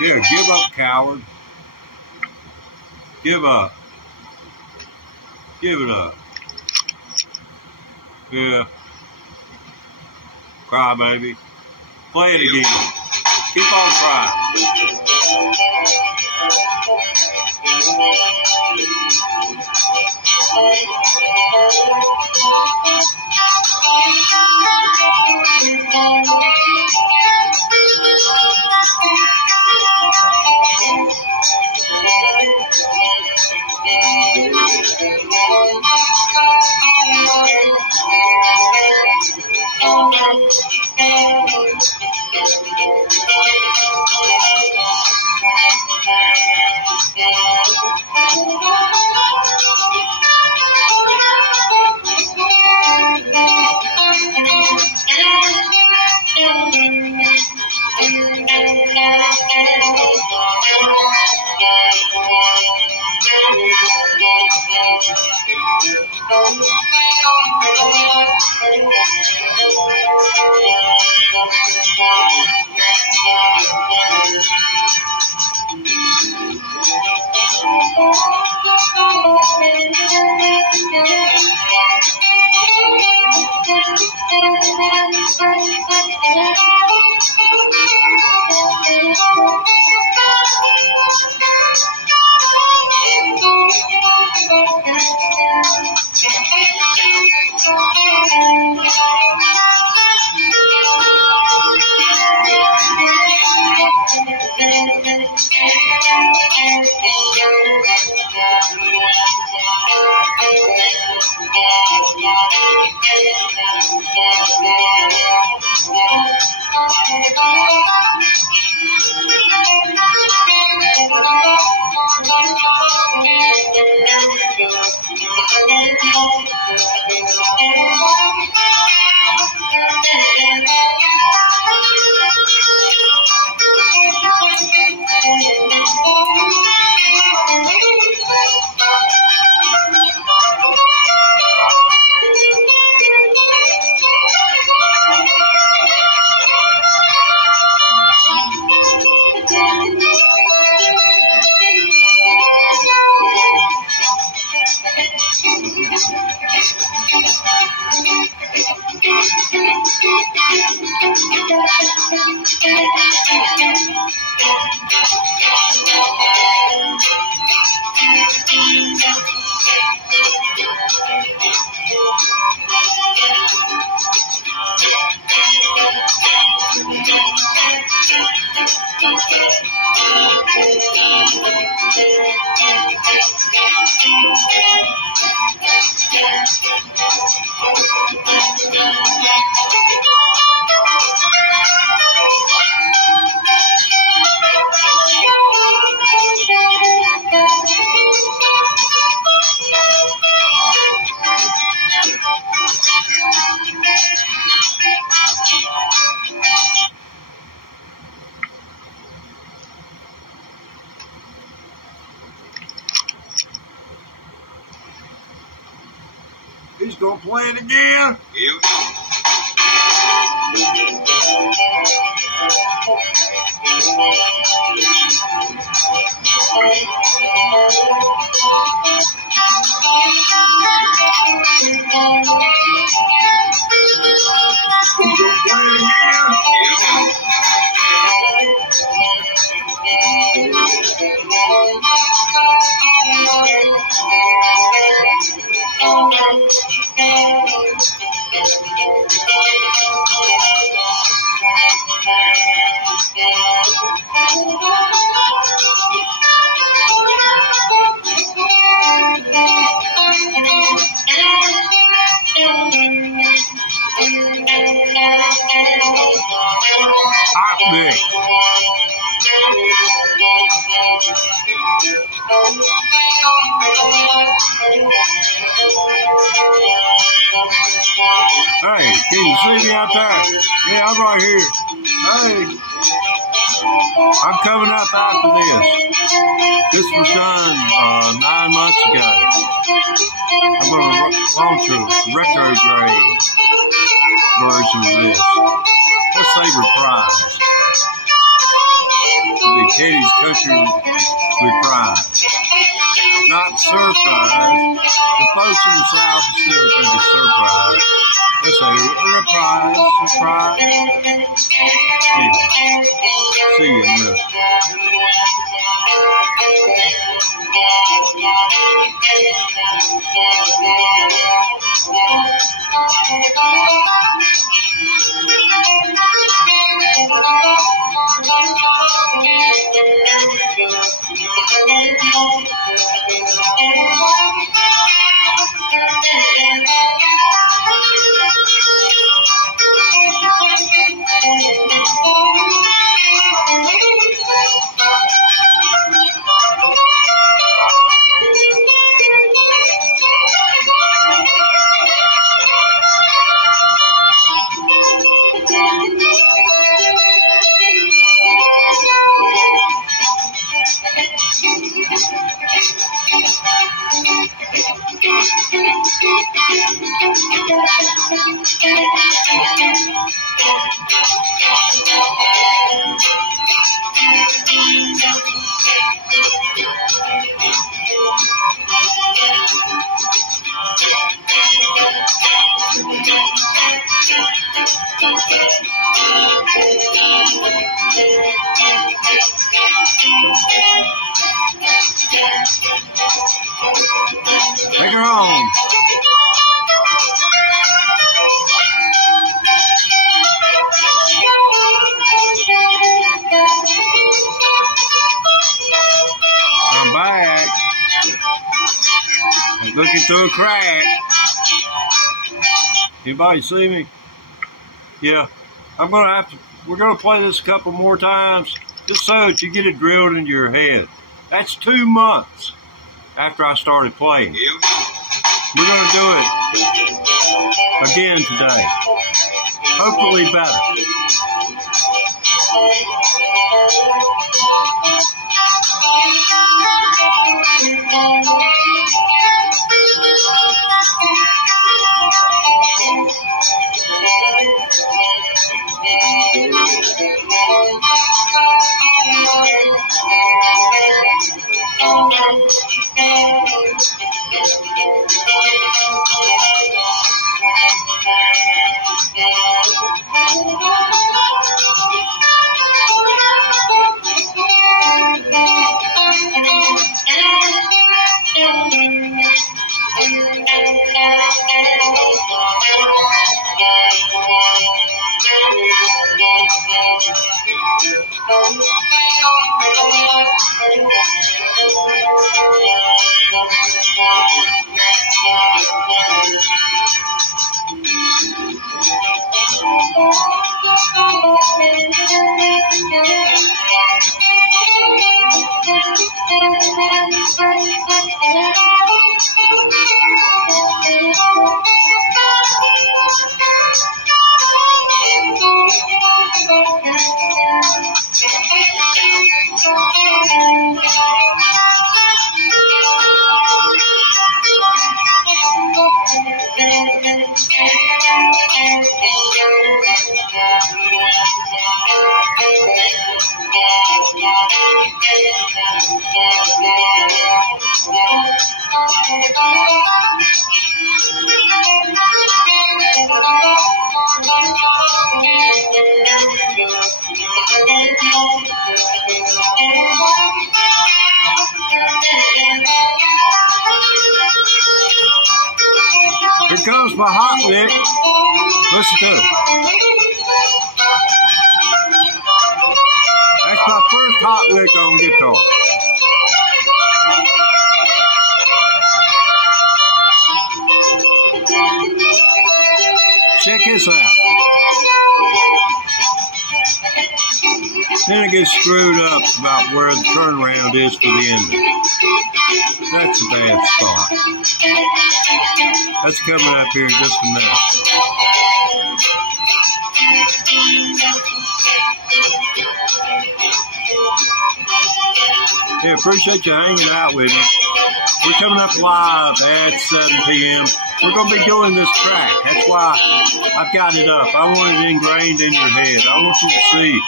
Yeah, give up, coward. Give up. Give it up. Yeah. Cry, baby. Play it again. Keep on crying. He's gonna play it again. Here we go. Hey, can you see me out there? Yeah, I'm right here. Hey, I'm coming up after this. This was done 9 months ago. I'm going to launch a retrograde version of this. Let's say reprise. It'll be Teddy's Country Reprise. Not surprise. The folks in the South still think it's surprise. Let's say reprise, surprise. Yeah. See you in a minute. Take her home. I'm back. I'm looking through a crack. Anybody see me? Yeah. We're gonna play this a couple more times just so that you get it drilled into your head. That's 2 months after I started playing. We're gonna do it again today. Hopefully better. Here comes my hot lick. Listen to it. That's my first hot lick on guitar. Check this out. Then it gets screwed up about where the turnaround is for the ending. That's a bad spot. That's coming up here in just a minute. Yeah, appreciate you hanging out with me. We're coming up live at 7 p.m. We're going to be doing this track. That's why I've got it up. I want it ingrained in your head. I want you to see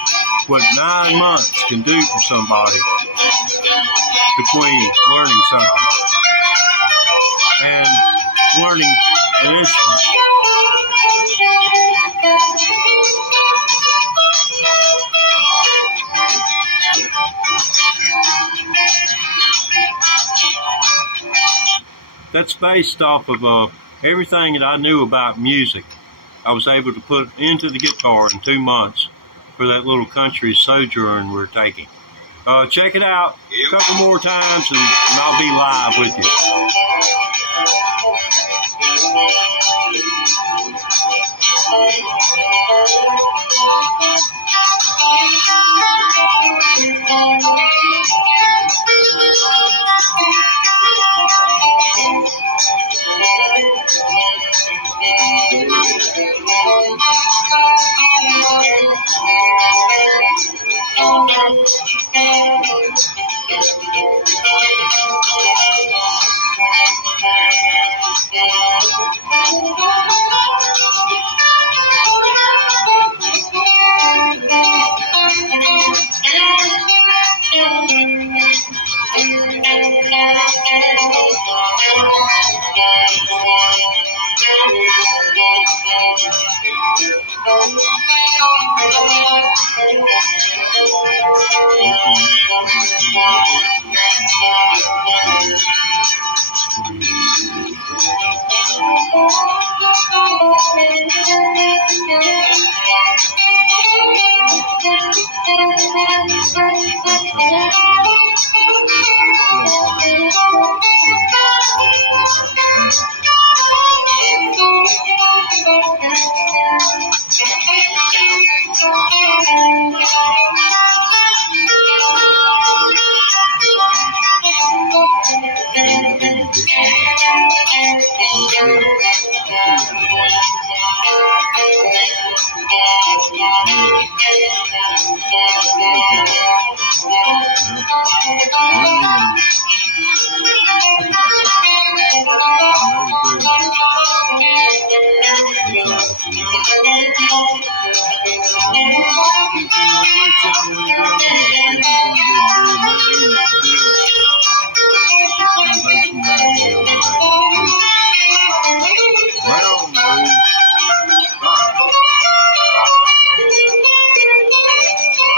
what 9 months can do for somebody between learning something and learning an instrument. That's based off of everything that I knew about music. I was able to put into the guitar in 2 months for that little country sojourn we're taking. Check it out a couple more times and I'll be live with you.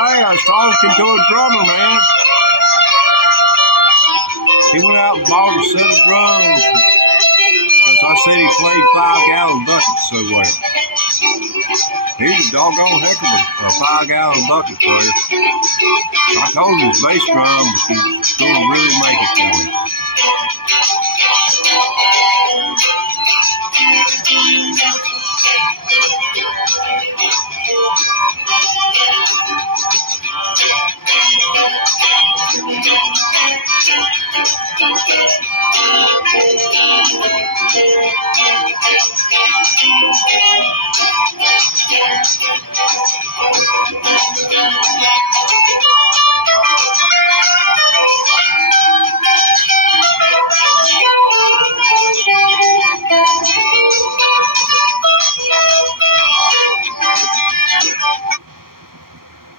Hey, I was talking to a drummer, man. He went out and bought a set of drums because I said he played 5-gallon buckets so well. He's a doggone heck of a 5-gallon bucket player. I told him his bass drum was going to really make it for him.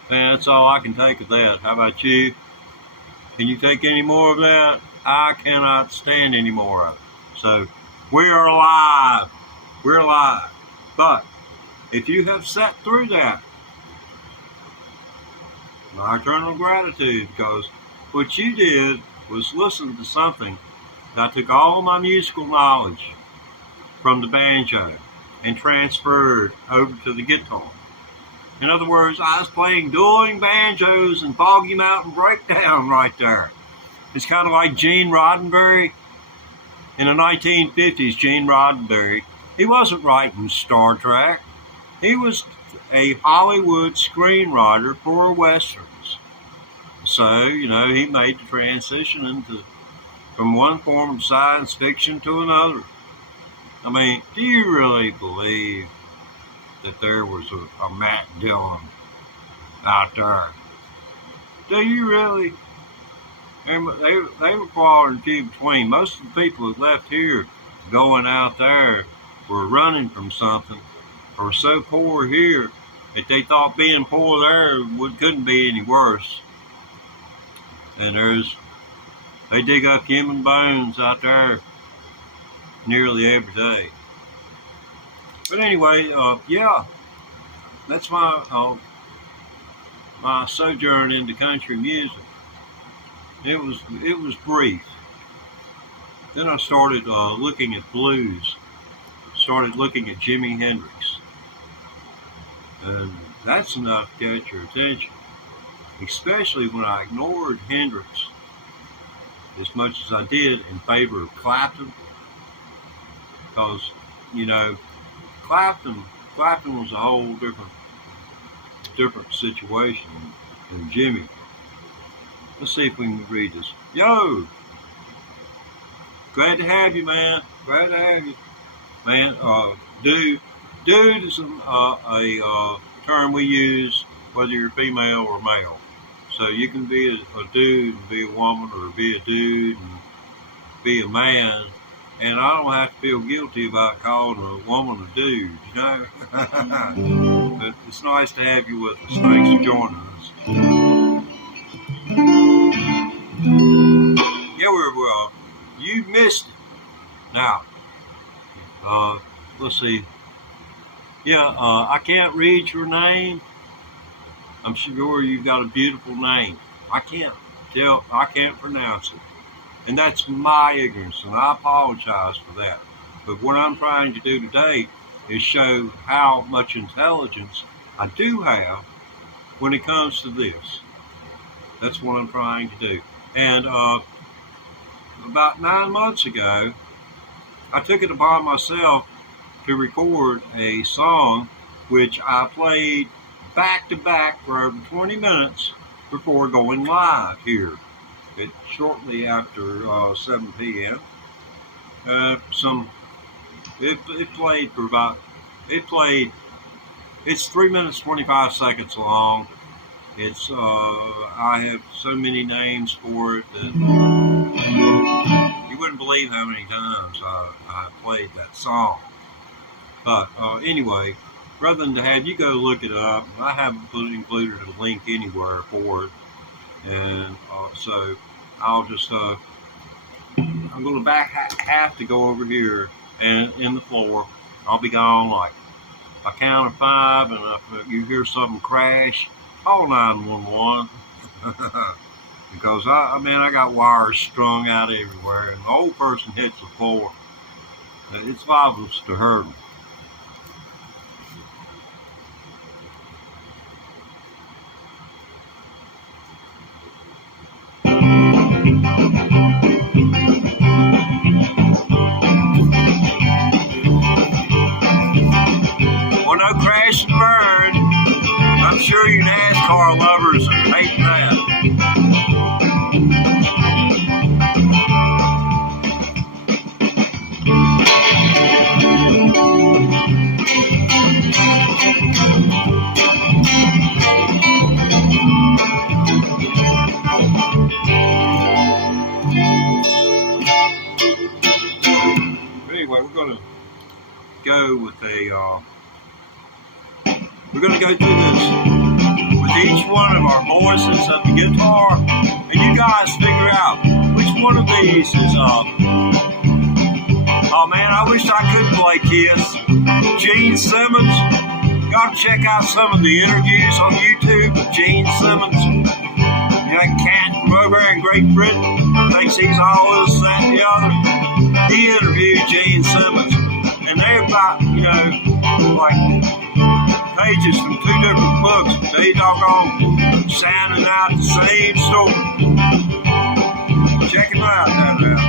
And that's all I can take of that. How about you? Can you take any more of that? I cannot stand any more of it. So we are alive. We're alive. But if you have sat through that, my eternal gratitude, because what you did was listen to something that I took all my musical knowledge from the banjo and transferred over to the guitar. In other words, I was playing dueling banjos and Foggy Mountain Breakdown right there. It's kind of like Gene Roddenberry. In the 1950s, Gene Roddenberry, he wasn't writing Star Trek. He was a Hollywood screenwriter for Westerns. So, you know, he made the transition from one form of science fiction to another. I mean, do you really believe that there was a Matt Dillon out there? Do you really? They were far and few between. Most of the people that left here going out there were running from something, or so poor here that they thought being poor there couldn't be any worse. And they dig up human bones out there nearly every day. But anyway, yeah, that's my sojourn into country music. It was brief. Then I started looking at blues. Started looking at Jimi Hendrix, and that's enough to get your attention. Especially when I ignored Hendrix as much as I did in favor of Clapton, because you know. Clapton was a whole different situation than Jimmy. Let's see if we can read this. Yo! Glad to have you, man. Glad to have you. Man, dude is a term we use whether you're female or male. So you can be a dude and be a woman, or be a dude and be a man. And I don't have to feel guilty about calling a woman a dude, you know. But it's nice to have you with us. Thanks for joining us. Yeah, you missed it. Now, let's see. Yeah, I can't read your name. I'm sure you've got a beautiful name. I can't pronounce it. And that's my ignorance, and I apologize for that. But what I'm trying to do today is show how much intelligence I do have when it comes to this. That's what I'm trying to do. And about 9 months ago, I took it upon myself to record a song which I played back to back for over 20 minutes before going live here. Shortly after 7 p.m. It's 3 minutes 25 seconds long. It's I have so many names for it that you wouldn't believe how many times I played that song. But anyway, rather than to have you go look it up, I haven't included a link anywhere for it. And so I'll just, I'm going to have to go over here and in the floor. I'll be gone like a count of 5, and if you hear something crash, call 911. Because I got wires strung out everywhere, and the old person hits the floor. It's obvious to her. Well, no crash and burn. I'm sure you NASCAR lovers hate that. Anyway, we're going to go with we're going to go through this with each one of our voices of the guitar, and you guys figure out which one of these is oh man, I wish I could play Kiss. Gene Simmons. Gotta check out some of the interviews on YouTube with Gene Simmons. That cat from over in Great Britain thinks he's all this, that, and the other. He interviewed Gene Simmons, and they're about, like pages from two different books. They doggone sounding out the same story. Check him out down there.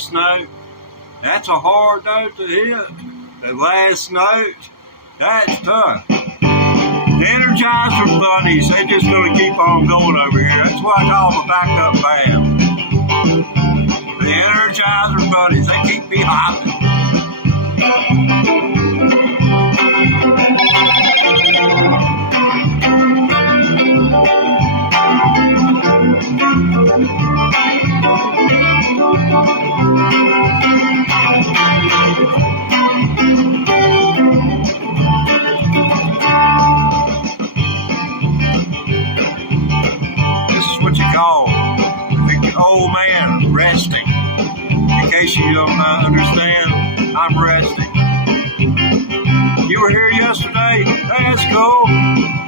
last note. That's a hard note to hit. The last note, that's tough. The Energizer bunnies, they just gonna keep on going over here. That's what I call the backup band. The Energizer bunnies, they keep me hopping. The old man resting. In case you don't understand, I'm resting. You were here yesterday? Hey, that's cool.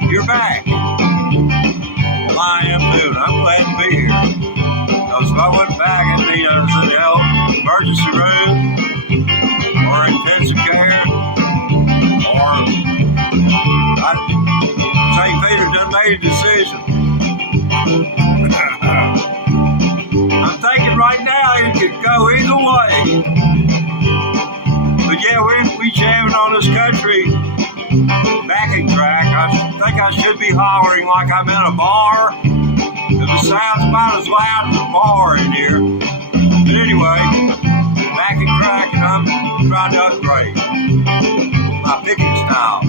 You're back. Well, I am too, and I'm glad to be here. Because if I went back, it'd be in the emergency room, or intensive care, or St. Peter done made a decision. I'm thinking right now it could go either way. But yeah, we jamming on this country backing track. I think I should be hollering like I'm in a bar, because it sounds about as loud as a bar in here. But anyway, backing track, and I'm trying to upgrade my picking style.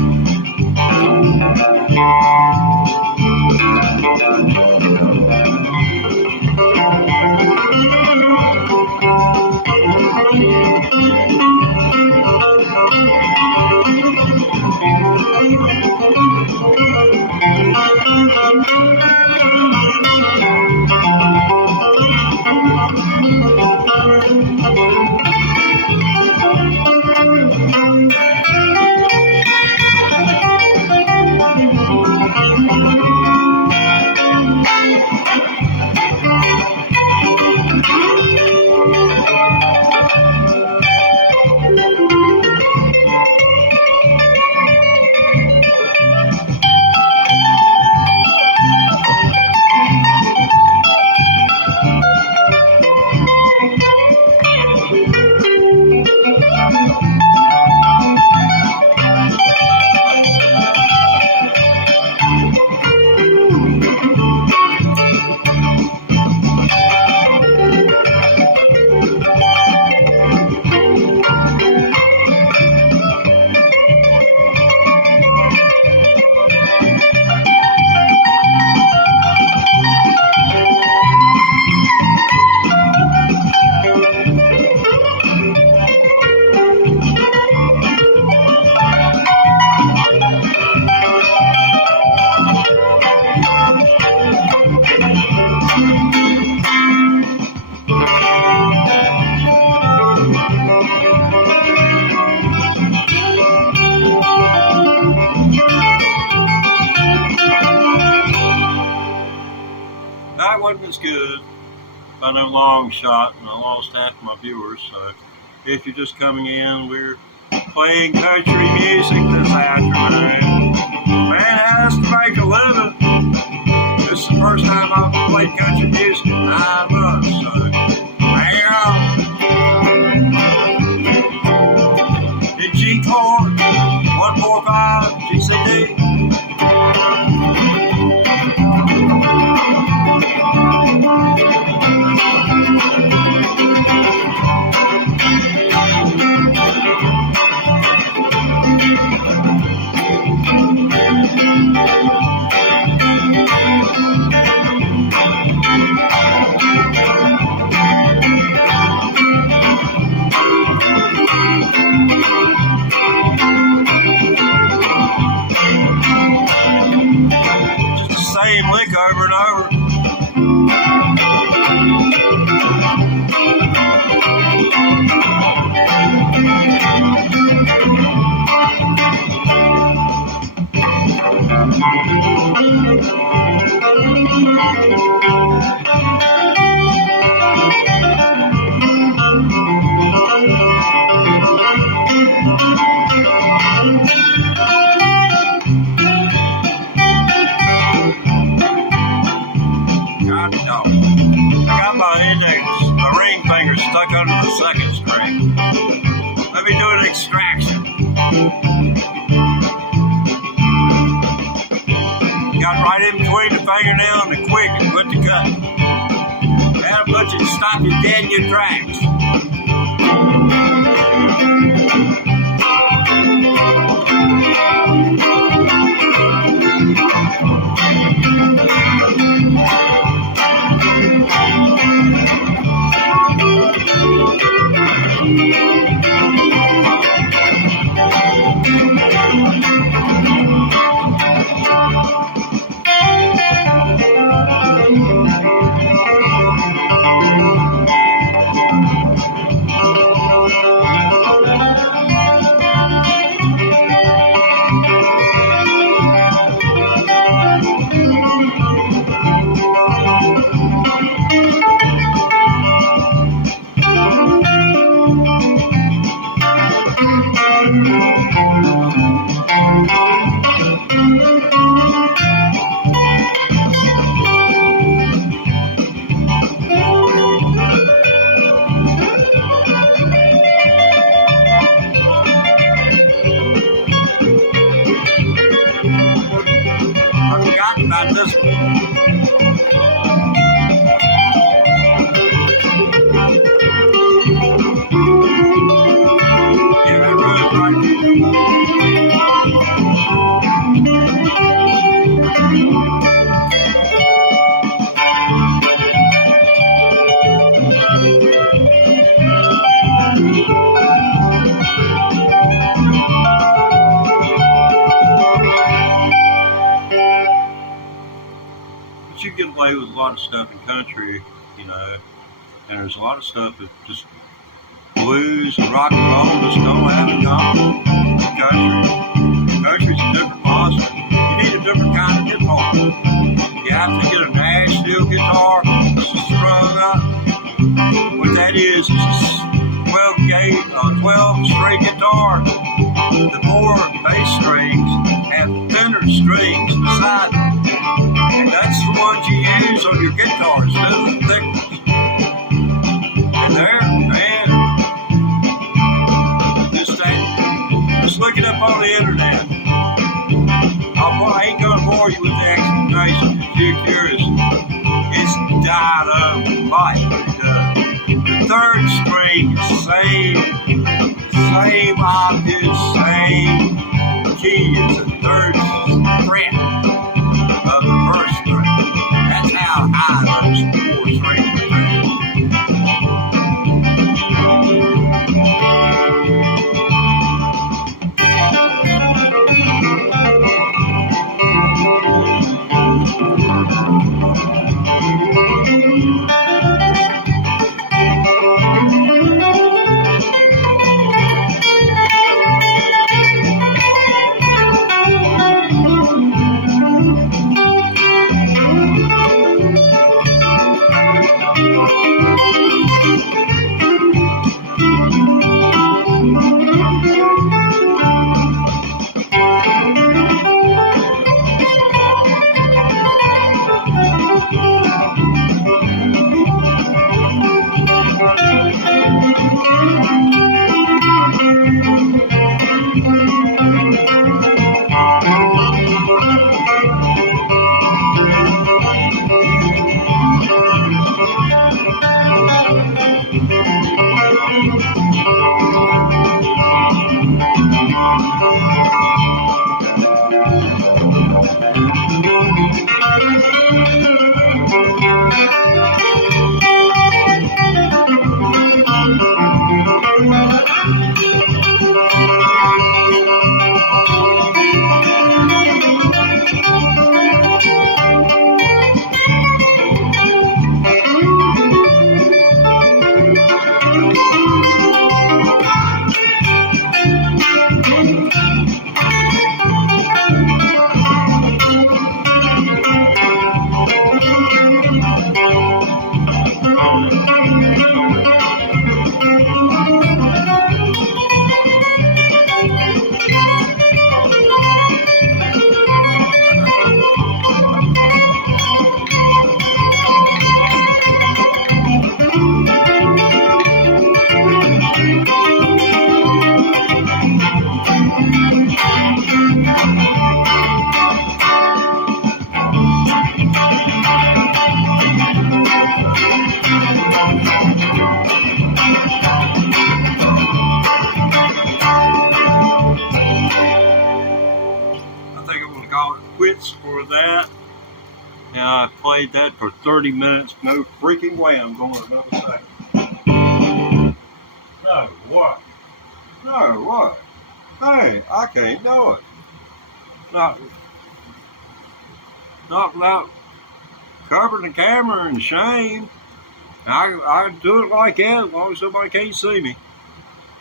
That wasn't as good by no long shot, and I lost half my viewers. So if you're just coming in, we're playing country music this afternoon. Man has to make a living. This is the first time I've played country music in 9 months, so hang on. In G chord, 145, GCD. Let me do an extraction. Got right in between the fingernail and the quick and put the cut. That'll put you, stop you dead in your tracks. About this one. Yeah, that road's right. You get away with a lot of stuff in country, you know, and there's a lot of stuff that just blues and rock and roll just don't have in common. Country. Country's a different monster. You need a different kind of guitar. You have to get a Nashville guitar strung up. What that is a 12-string guitar. The four bass strings have thinner strings beside them. And that's the ones you use on your guitar instead of the thick ones. And there, man, just look it up on the internet. I ain't going to bore you with the explanation if you're curious. It's died up light. The third string is same octave, same key as the third fret of the first string. That's how high those four strings are tuned. And I played that for 30 minutes. No freaking way I'm going another second. No, what? No, what? Hey, I can't do it. Not without covering the camera in shame. I do it like that as long as somebody can't see me.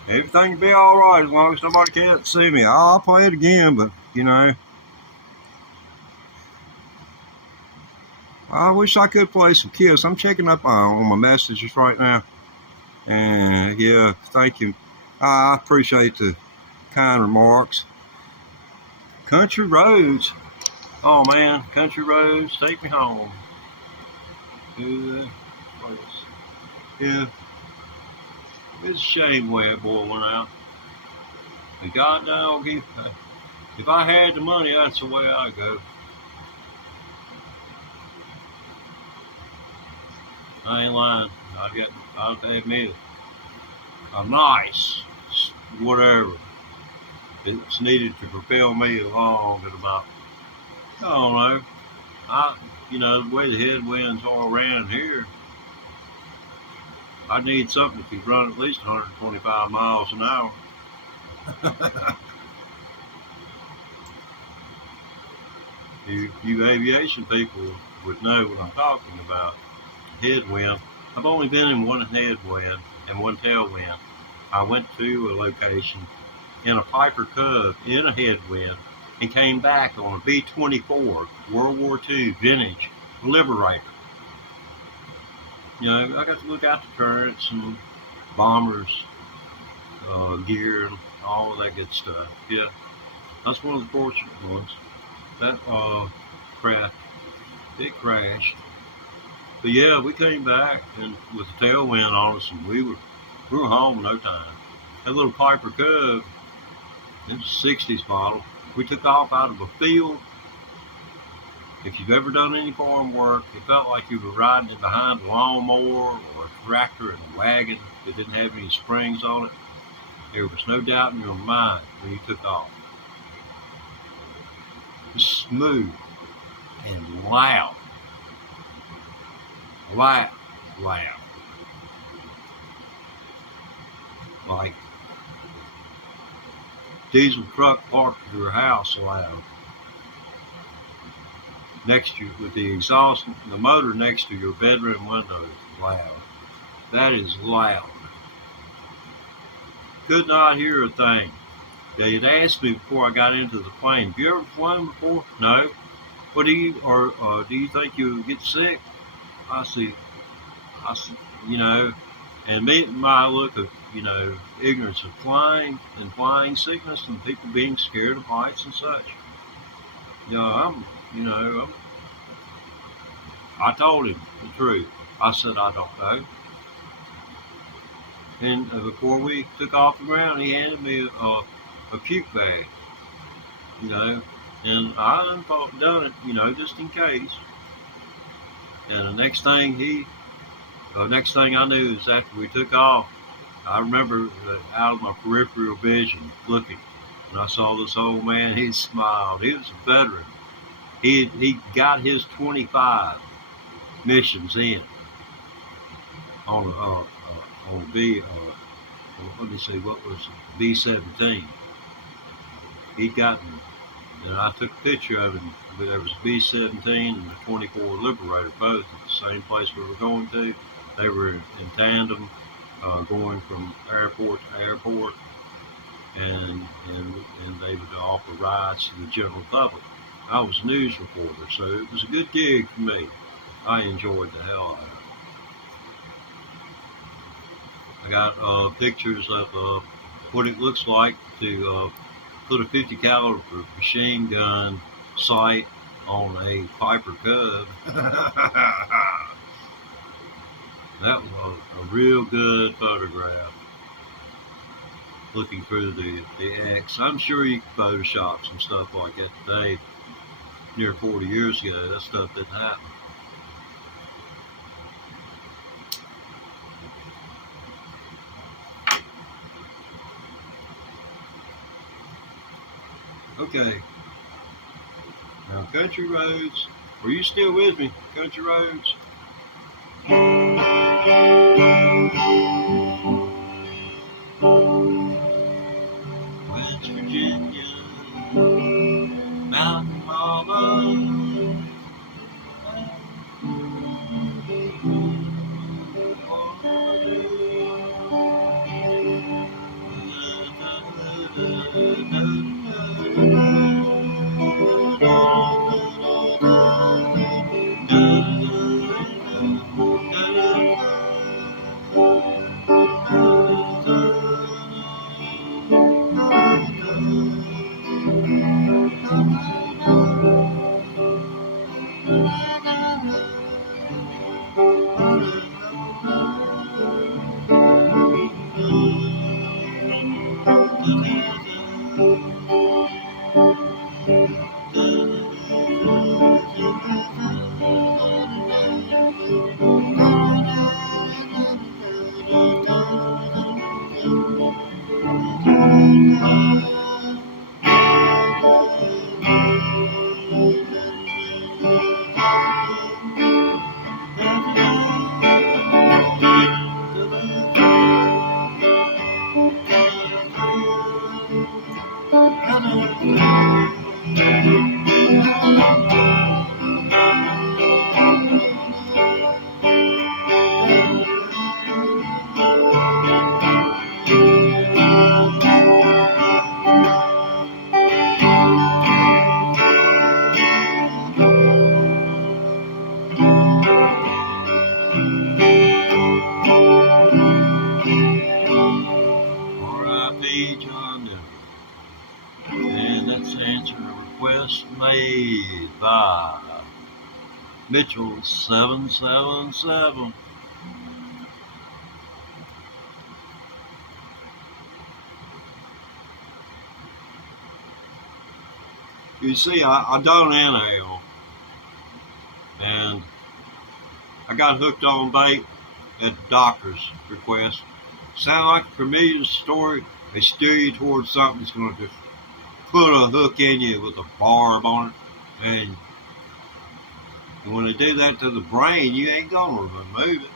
Everything will be all right as long as somebody can't see me. I'll play it again, but, you know. I wish I could play some Kiss. I'm checking up on my messages right now. And, yeah, thank you. I appreciate the kind remarks. Country roads. Oh, man. Country roads, take me home. Good place. Yeah. It's a shame the way that boy went out. But God dog, if I had the money, that's the way I'd go. I ain't lying. I'd have me a nice whatever. It's needed to propel me along at about, I don't know. You know, the way the headwinds are around here, I need something that could run at least 125 miles an hour. You aviation people would know what I'm talking about. Headwind. I've only been in one headwind and one tailwind. I went to a location in a Piper Cub in a headwind and came back on a B-24 World War II vintage Liberator. You know, I got to look out the turrets and bombers, gear and all of that good stuff. Yeah, that's one of the fortunate ones. That craft, it crashed. But yeah, we came back and with the tailwind on us, and we were home in no time. That little Piper Cub, it's a 60s model. We took off out of a field. If you've ever done any farm work, it felt like you were riding it behind a lawnmower or a tractor and a wagon that didn't have any springs on it. There was no doubt in your mind when you took off. It was smooth and loud. Loud. Like diesel truck parked at your house loud. Next to you, with the exhaust, the motor next to your bedroom window loud. That is loud. Could not hear a thing. They had asked me before I got into the plane, have you ever flown before? No. What do you think you'll get sick? I see, you know, and my look of, you know, ignorance of flying and flying sickness and people being scared of heights and such. You know, I told him the truth. I said, I don't know. And before we took off the ground, he handed me a puke bag, you know, and I done it, you know, just in case. And the next thing I knew is after we took off, I remember out of my peripheral vision looking, and I saw this old man. He smiled. He was a veteran. He got his 25 missions in on let me see, what was it? B-17. He'd gotten, and I took a picture of him. There was a B-17 and a 24 Liberator, both at the same place we were going to. They were in tandem, going from airport to airport, and they would offer rides to the general public. I was a news reporter, so it was a good gig for me. I enjoyed the hell out of it. I got pictures of what it looks like to put a 50 caliber machine gun sight on a Piper Cub. That was a real good photograph. Looking through the X. I'm sure you can Photoshop some stuff like that today. Near 40 years ago, that stuff didn't happen. Okay. Now, country roads, Are you still with me, Country Roads? West Virginia, Mountain Mama. And that's answering a request made by Mitchell 777. You see, I don't inhale, and I got hooked on bait at the doctor's request. Sound like a familiar story? They steer you towards something that's going to just put a hook in you with a barb on it, and when they do that to the brain, you ain't going to remove it.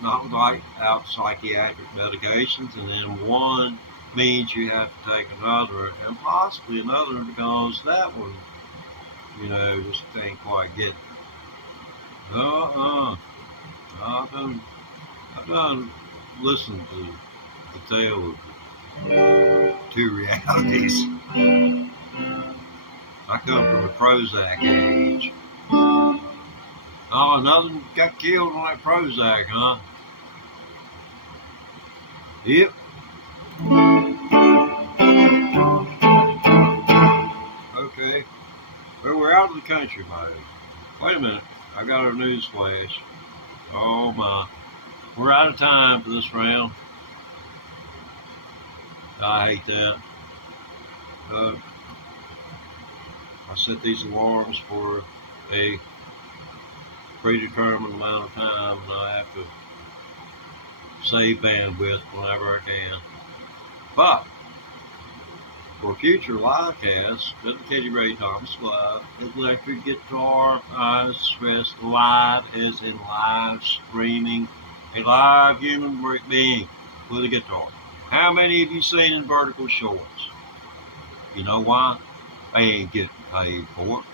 Not without psychiatric medications, and then one means you have to take another, and possibly another, because that one, just ain't quite getting it. I've done listened to the tale of two realities. I come from the Prozac age. Oh, another got killed on that Prozac, huh? Yep. Okay. Well, we're out of the country mode. Wait a minute. I got a news flash. Oh my. We're out of time for this round. I hate that. I set these alarms for a predetermined amount of time, and I have to save bandwidth whenever I can. But for future live casts, dedicated Ray Thomas Live, electric guitar, I stress live as in live streaming, a live human being with a guitar. How many of you seen in vertical shorts? You know why? They ain't getting paid for it.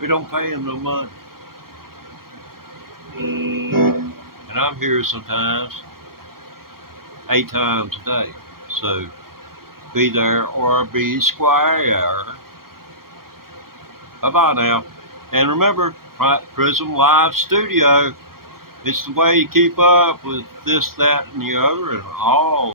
We don't pay them no money. And I'm here sometimes 8 times a day. So be there or be square. Bye-bye now. And remember, Prism Live Studio, it's the way you keep up with this, that, and the other, and all